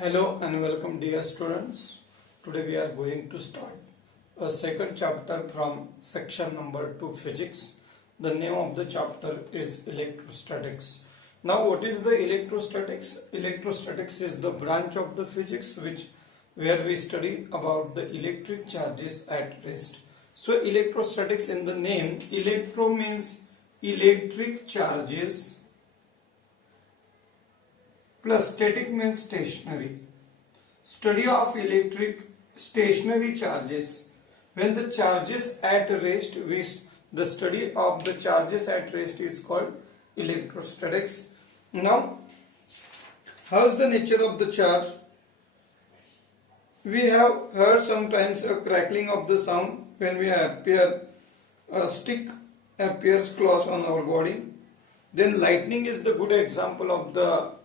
Hello and welcome dear students. Today we are going to start a second chapter from section number 2 physics. The name of the chapter is electrostatics. Now what is the electrostatics? Electrostatics is the branch of the physics where we study about the electric charges at rest. So electrostatics, in the name, electro means electric charges plus static means stationary. Study of electric stationary charges. When the charges at rest, the study of the charges at rest is called electrostatics. Now, how is the nature of the charge? We have heard sometimes a crackling of the sound when a stick appears close on our body. Then lightning is the good example of the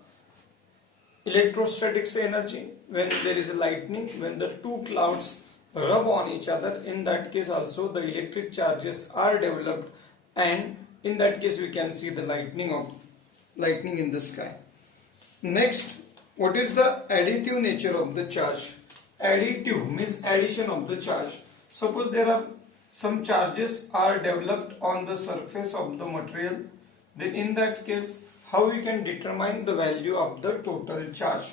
electrostatics energy. When there is a lightning, when the two clouds rub on each other, in that case also the electric charges are developed, and in that case we can see the lightning in the sky. Next, what is the additive nature of the charge? Additive means addition of the charge. Suppose there are some charges are developed on the surface of the material, then in that case how we can determine the value of the total charge?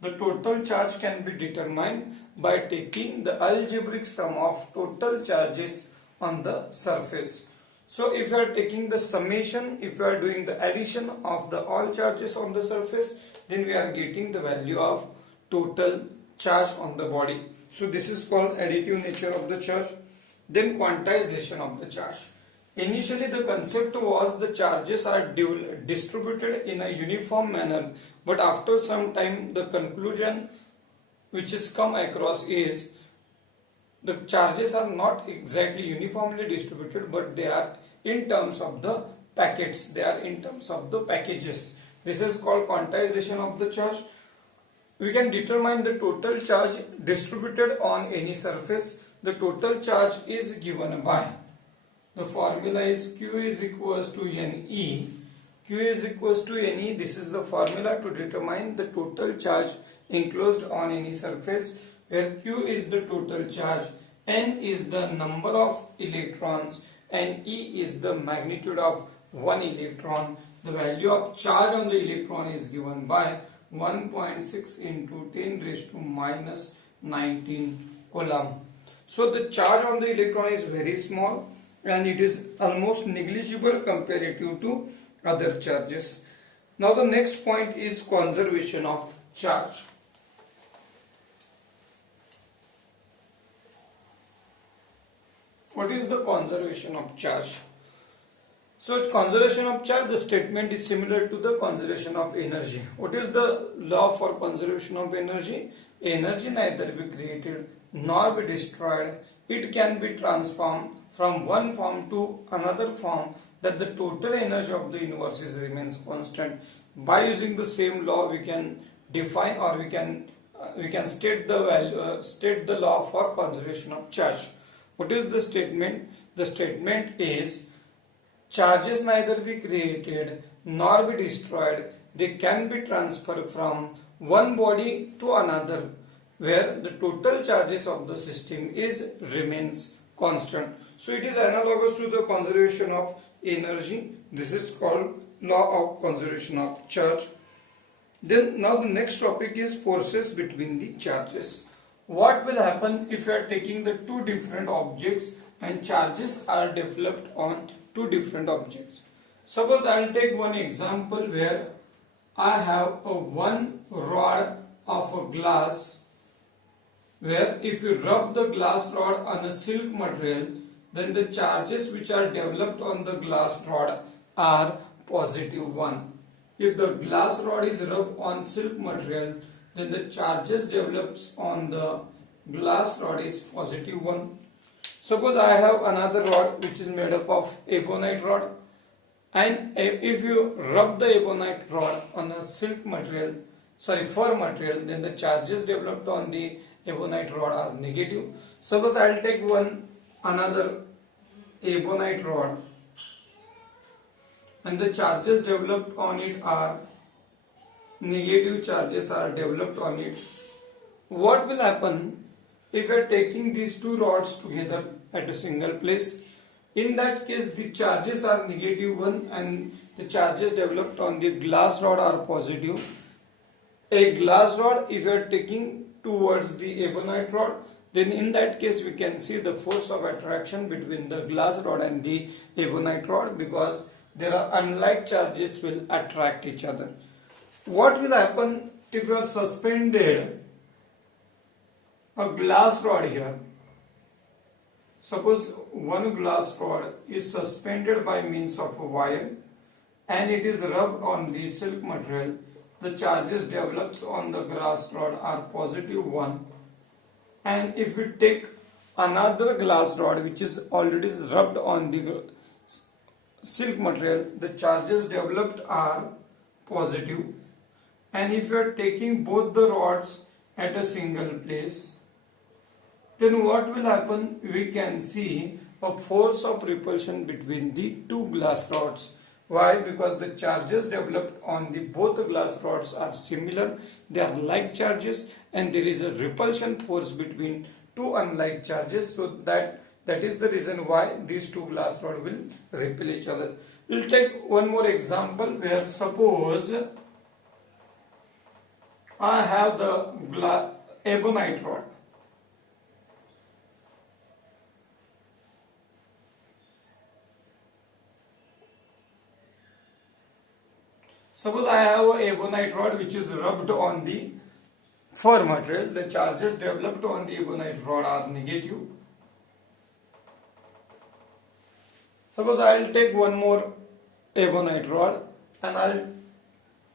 The total charge can be determined by taking the algebraic sum of total charges on the surface. So if you are taking the summation, if you are doing the addition of the all charges on the surface, then we are getting the value of total charge on the body. So this is called additive nature of the charge. Then quantization of the charge. Initially the concept was the charges are distributed in a uniform manner, but after some time the conclusion which is come across is the charges are not exactly uniformly distributed, but they are in terms of the packets, they are in terms of the packages. This is called quantization of the charge. We can determine the total charge distributed on any surface. The total charge is given by, the formula is Q is equals to NE. Q is equals to NE. This is the formula to determine the total charge enclosed on any surface, where Q is the total charge, N is the number of electrons, and E is the magnitude of one electron. The value of charge on the electron is given by 1.6 into 10 raised to minus 19 coulomb. So the charge on the electron is very small, and it is almost negligible comparative to other charges. Now the next point is conservation of charge. What is the conservation of charge? So conservation of charge, the statement is similar to the conservation of energy. What is the law for conservation of energy? Energy neither be created nor be destroyed. It can be transformed from one form to another form, that the total energy of the universe remains constant. By using the same law, we can define, or we can state the value, state the law for conservation of charge. What is the statement? The statement is charges neither be created nor be destroyed. They can be transferred from one body to another, where the total charges of the system remains constant. So it is analogous to the conservation of energy. This is called law of conservation of charge. Then now the next topic is forces between the charges. What will happen if you are taking the two different objects and charges are developed on two different objects? Suppose I will take one example where I have a one rod of a glass, where if you rub the glass rod on a silk material, then the charges which are developed on the glass rod are positive 1. If the glass rod is rubbed on silk material, then the charges developed on the glass rod is positive 1. Suppose I have another rod which is made up of ebonite rod, and if you rub the ebonite rod on a fur material, then the charges developed on the ebonite rod are negative. Suppose I will take another ebonite rod, and the charges developed on it are negative charges are developed on it. What will happen if we are taking these two rods together at a single place? In that case, the charges are -1 and the charges developed on the glass rod are positive. A glass rod, if you are taking towards the ebonite rod, then in that case we can see the force of attraction between the glass rod and the ebonite rod, because there are unlike charges will attract each other. What will happen if you are suspended a glass rod here? Suppose one glass rod is suspended by means of a wire and it is rubbed on the silk material. The charges developed on the glass rod are +1. And if we take another glass rod which is already rubbed on the silk material, the charges developed are positive. And if you are taking both the rods at a single place, then what will happen? We can see a force of repulsion between the two glass rods. Why? Because the charges developed on the both glass rods are similar, they are like charges, and there is a repulsion force between two unlike charges. So that is the reason why these two glass rods will repel each other. We'll take one more example where suppose I have the ebonite rod. Suppose I have a ebonite rod which is rubbed on the fur material. The charges developed on the ebonite rod are negative. Suppose I will take one more ebonite rod and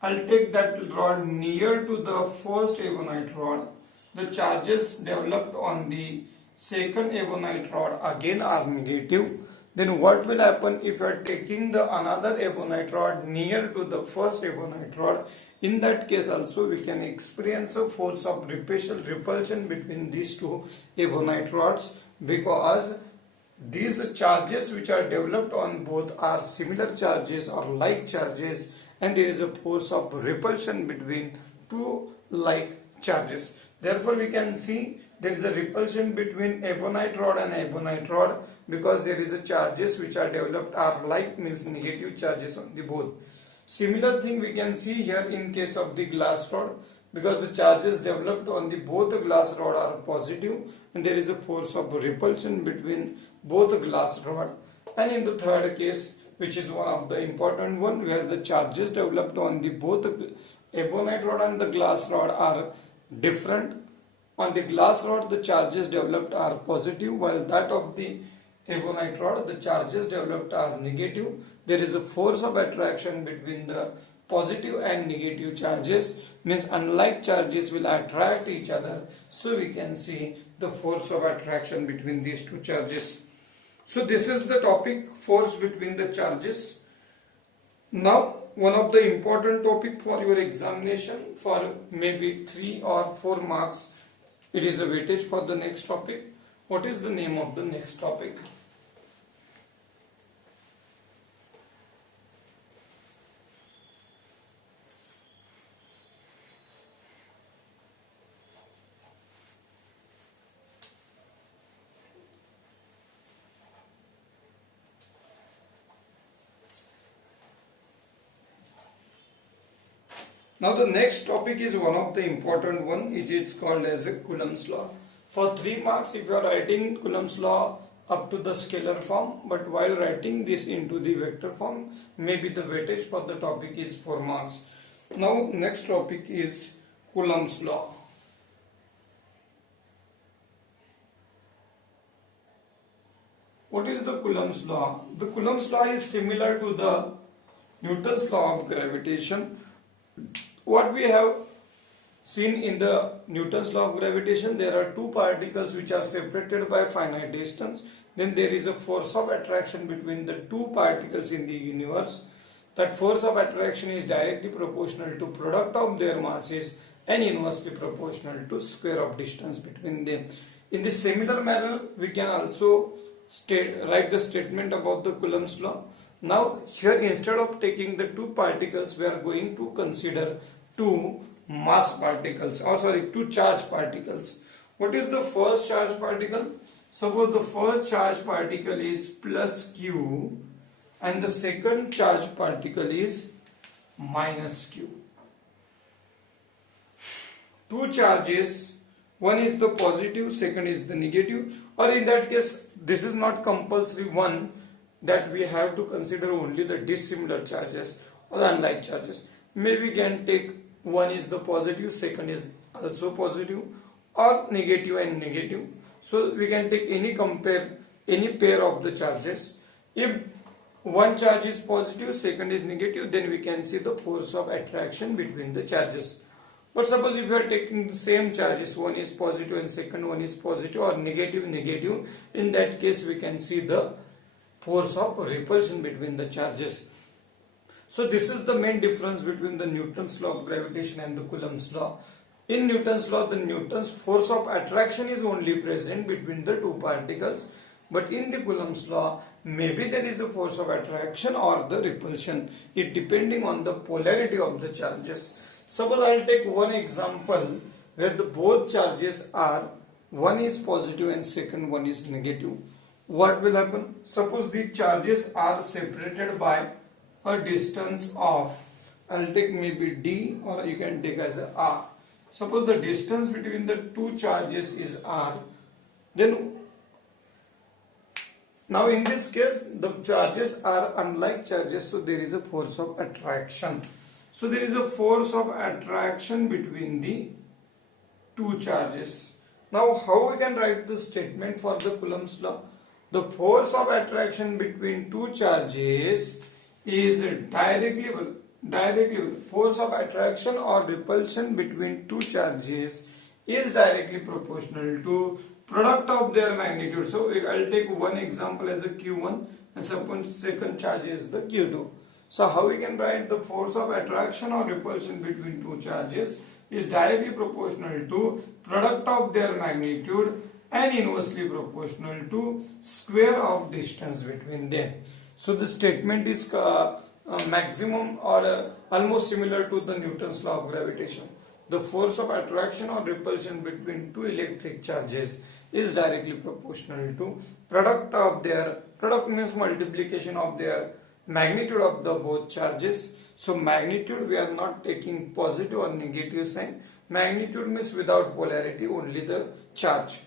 I'll take that rod near to the first ebonite rod. The charges developed on the second ebonite rod again are negative. Then what will happen if you are taking the another ebonite rod near to the first ebonite rod? In that case also we can experience a force of repulsion between these two ebonite rods, because these charges which are developed on both are similar charges or like charges, and there is a force of repulsion between two like charges. Therefore we can see there is a repulsion between ebonite rod and ebonite rod, because there is a charges which are developed are like, means negative charges on the both. Similar thing we can see here in case of the glass rod, because the charges developed on the both glass rod are positive and there is a force of repulsion between both glass rod. And in the third case, which is one of the important one, where the charges developed on the both ebonite rod and the glass rod are different. On the glass rod the charges developed are positive, while that of the ebonite rod the charges developed are negative. There is a force of attraction between the positive and negative charges, means unlike charges will attract each other. So we can see the force of attraction between these two charges. So this is the topic, force between the charges. Now one of the important topic for your examination for maybe 3 or 4 marks, it is a weightage for the next topic. What is the name of the next topic? Now the next topic is one of the important one. It is called as a Coulomb's law. For 3 marks, if you are writing Coulomb's law up to the scalar form, but while writing this into the vector form, maybe the weightage for the topic is 4 marks. Now next topic is Coulomb's law. What is the Coulomb's law? The Coulomb's law is similar to the Newton's law of gravitation. What we have seen in the Newton's law of gravitation, there are two particles which are separated by finite distance. Then there is a force of attraction between the two particles in the universe. That force of attraction is directly proportional to product of their masses and inversely proportional to square of distance between them. In this similar manner, we can also write the statement about the Coulomb's law. Now here, instead of taking the two particles, we are going to consider two mass particles, or sorry, two charged particles. What is the first charged particle? Suppose the first charged particle is plus q and the second charged particle is minus q. Two charges, one is the positive, second is the negative, or in that case this is not compulsory one, that we have to consider only the dissimilar charges or the unlike charges. Maybe we can take one is the positive, second is also positive, or negative and negative. So we can take any pair of the charges. If one charge is positive, second is negative, then we can see the force of attraction between the charges. But suppose if you are taking the same charges, one is positive and second one is positive, or negative, in that case we can see the force of repulsion between the charges. So this is the main difference between the Newton's law of gravitation and the Coulomb's law. In Newton's law, the Newton's force of attraction is only present between the two particles, but in the Coulomb's law, maybe there is a force of attraction or the repulsion, it depending on the polarity of the charges. Suppose I will take one example where the both charges are, one is positive and second one is negative. What will happen? Suppose the charges are separated by a distance of, I will take maybe d, or you can take as a r. Suppose the distance between the two charges is r, then now in this case the charges are unlike charges, so there is a force of attraction. So there is a force of attraction between the two charges. Now how we can write the statement for the Coulomb's law? The force of attraction between two charges is directly force of attraction or repulsion between two charges is directly proportional to product of their magnitude. So I'll take one example as a q1 and suppose second charge is the q2. So how we can write the force of attraction or repulsion between two charges is directly proportional to product of their magnitude and inversely proportional to square of distance between them. So the statement is maximum or almost similar to the Newton's law of gravitation. The force of attraction or repulsion between two electric charges is directly proportional to product means multiplication of their magnitude of the both charges. So magnitude, we are not taking positive or negative sign. Magnitude means without polarity, only the charge.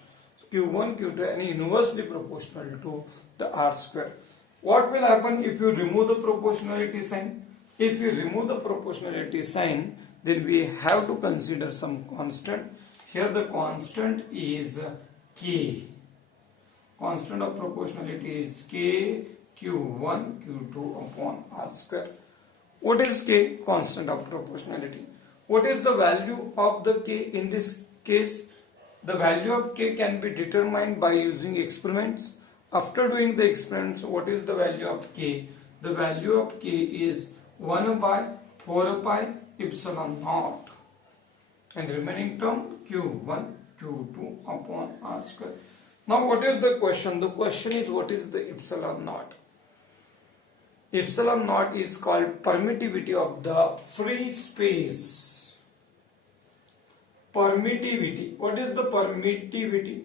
Q1, Q2 and inversely proportional to the r square. What will happen if you remove the proportionality sign? If you remove the proportionality sign, then we have to consider some constant. Here the constant is k. Constant of proportionality is k q1 q2 upon r square. What is k? Constant of proportionality. What is the value of the k in this case? The value of k can be determined by using experiments. After doing the experiments, what is the value of k? The value of k is 1 by 4 pi epsilon naught, and remaining term q1 q2 upon r square. Now what is the question? The question is, what is the epsilon naught? Epsilon naught is called permittivity of the free space. Permittivity. What is the permittivity?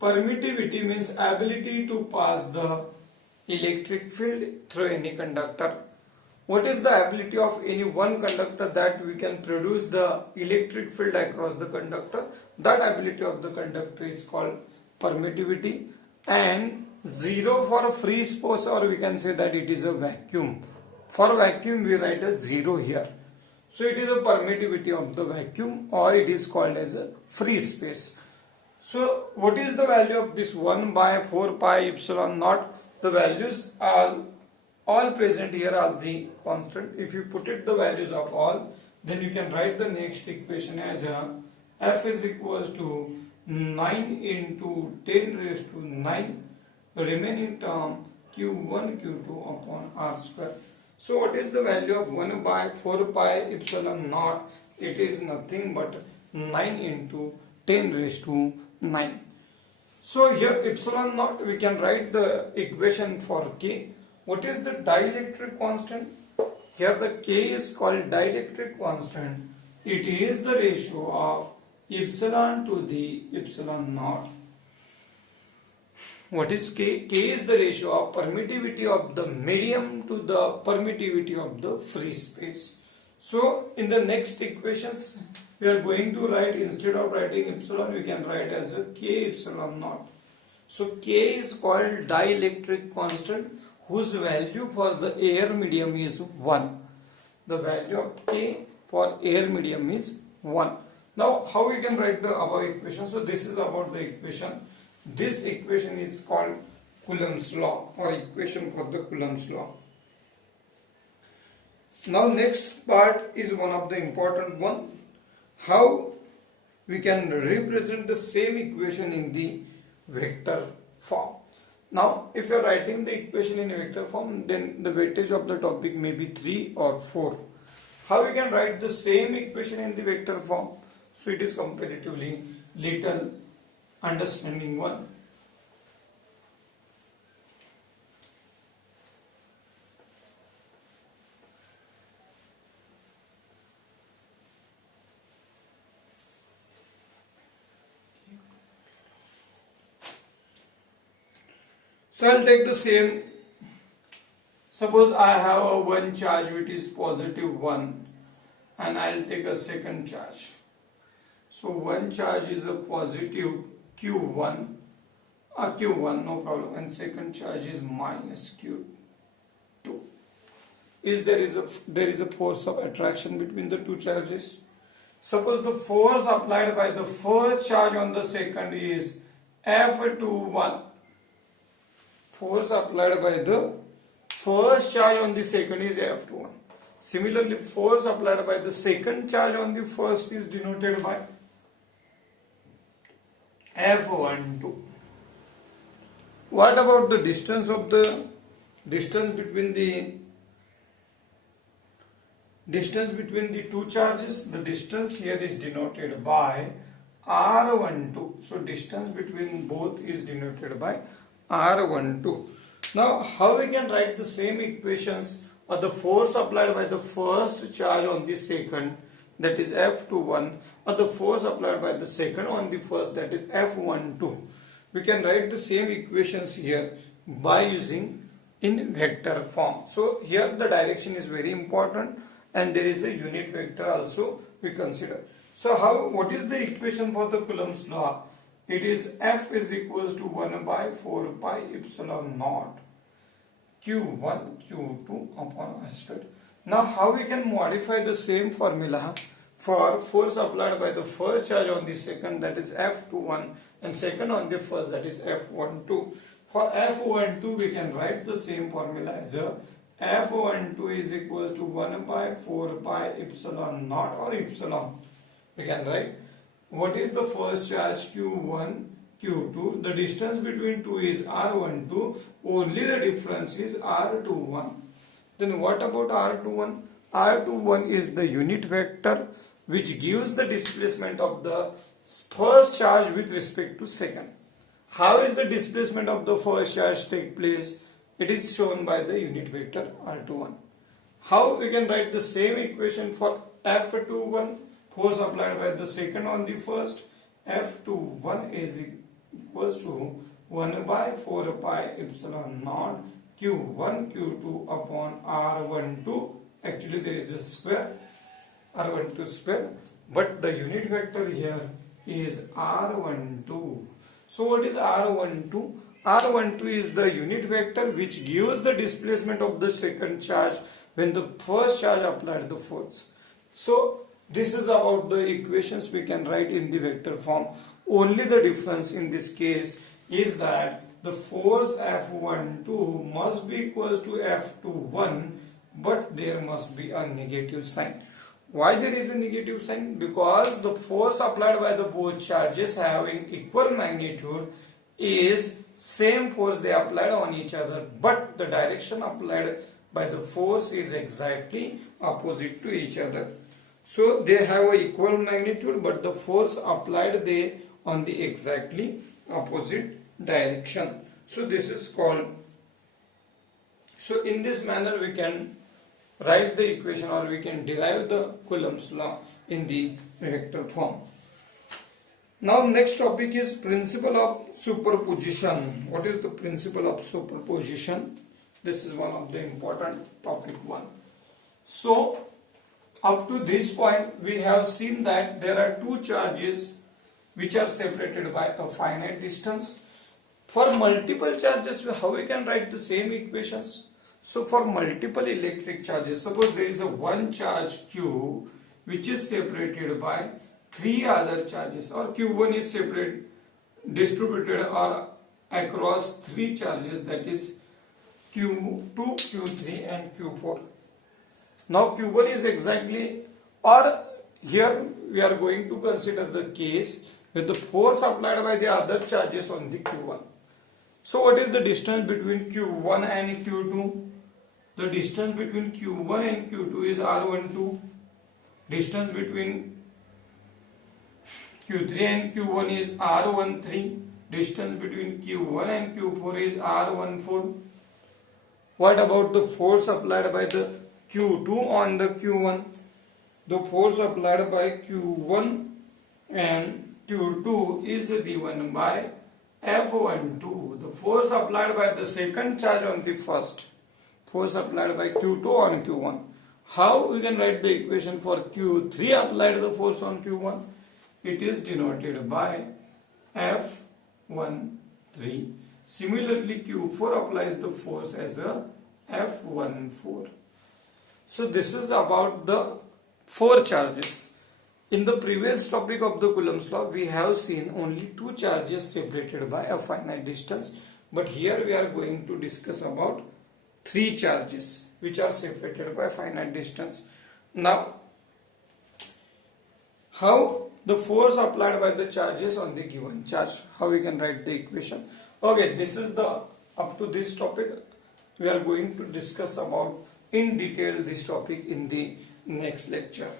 Permittivity means ability to pass the electric field through any conductor. What is the ability of any one conductor that we can produce the electric field across the conductor? That ability of the conductor is called permittivity. And 0 for a free space, or we can say that it is a vacuum. For vacuum we write a 0 here. So it is a permittivity of the vacuum, or it is called as a free space. So what is the value of this 1 by 4 pi epsilon naught? The values are all present here are the constant. If you put it the values of all, then you can write the next equation as f is equals to 9 into 10 raised to 9, the remaining term q1 q2 upon r square. So what is the value of 1 by 4 pi epsilon naught? It is nothing but 9 into 10 raised to 9. So here epsilon naught, we can write the equation for k. What is the dielectric constant? Here the k is called dielectric constant. it is the ratio of epsilon to the epsilon naught. What is K? K is the ratio of permittivity of the medium to the permittivity of the free space. So in the next equations, we are going to write, instead of writing epsilon, we can write as a K epsilon naught. So K is called dielectric constant whose value for the air medium is 1. The value of K for air medium is 1. Now how we can write the above equation? So this is about the equation. This equation is called Coulomb's law, or equation for the Coulomb's law. Now next part is one of the important one. How we can represent the same equation in the vector form. Now if you are writing the equation in vector form, then the weightage of the topic may be 3 or 4. How we can write the same equation in the vector form? So it is comparatively little understanding one. So I'll take the same. Suppose I have a one charge which is positive 1, and I'll take a second charge. So one charge is a positive Q1, Q1 no problem, and second charge is minus Q2. There is a force of attraction between the two charges. Suppose the force applied by the first charge on the second is F21. Force applied by the first charge on the second is F21. Similarly, force applied by the second charge on the first is denoted by F12. What about the distance between the two charges? The distance here is denoted by R12. So distance between both is denoted by R12. Now how we can write the same equations or the force applied by the first charge on the second, that is F21, or the force applied by the second on the first, that is F12. We can write the same equations here by using in vector form. So here the direction is very important, and there is a unit vector also we consider. So what is the equation for the Coulomb's law? It is F is equals to 1 by 4 pi epsilon naught Q1 Q2 upon R squared. Now how we can modify the same formula for force applied by the first charge on the second, that is F21, and second on the first, that is F12. For F12 we can write the same formula as a F12 is equals to 1 by 4 pi epsilon naught, or epsilon. We can write what is the first charge Q1 Q2. The distance between two is R12, only the difference is R21. Then what about R21? R21 is the unit vector which gives the displacement of the first charge with respect to second. How is the displacement of the first charge take place? It is shown by the unit vector R21. How we can write the same equation for F21, force applied by the second on the first? F21 is equals to 1 by 4 pi epsilon naught Q1 Q2 upon R12. Actually there is a square, R12 square, but the unit vector here is R12. So what is R12? R12 is the unit vector which gives the displacement of the second charge when the first charge applied the force. So this is about the equations we can write in the vector form. Only the difference in this case is that the force F12 must be equals to F21, but there must be a negative sign. Why there is a negative sign? Because the force applied by the both charges having equal magnitude is same force they applied on each other, but the direction applied by the force is exactly opposite to each other. So they have a equal magnitude, but the force applied they on the exactly opposite direction. So this is called. So in this manner we can write the equation, or we can derive the Coulomb's law in the vector form. Now next topic is principle of superposition. What is the principle of superposition? This is one of the important topic one. So up to this point we have seen that there are two charges which are separated by a finite distance. For multiple charges, how we can write the same equations? So for multiple electric charges, suppose there is a one charge Q which is separated by three other charges, or Q1 is distributed or across three charges, that is Q2, Q3 and Q4. Now Q1 is exactly, or here we are going to consider the case with the force applied by the other charges on the Q1. So what is the distance between Q1 and Q2? The distance between Q1 and Q2 is R12. Distance between Q3 and Q1 is R13. Distance between Q1 and Q4 is R14. What about the force applied by the Q2 on the Q1? The force applied by Q1 and Q2 is given by F12. The force applied by the second charge on the first. Force applied by Q2 on Q1. How we can write the equation for Q3 applied the force on Q1? It is denoted by F13. Similarly, Q4 applies the force as a F14. So this is about the four charges. In the previous topic of the Coulomb's law, we have seen only two charges separated by a finite distance. But here we are going to discuss about three charges which are separated by finite distance. Now, how the force applied by the charges on the given charge, how we can write the equation? Okay, this is the up to this topic. We are going to discuss about in detail this topic in the next lecture.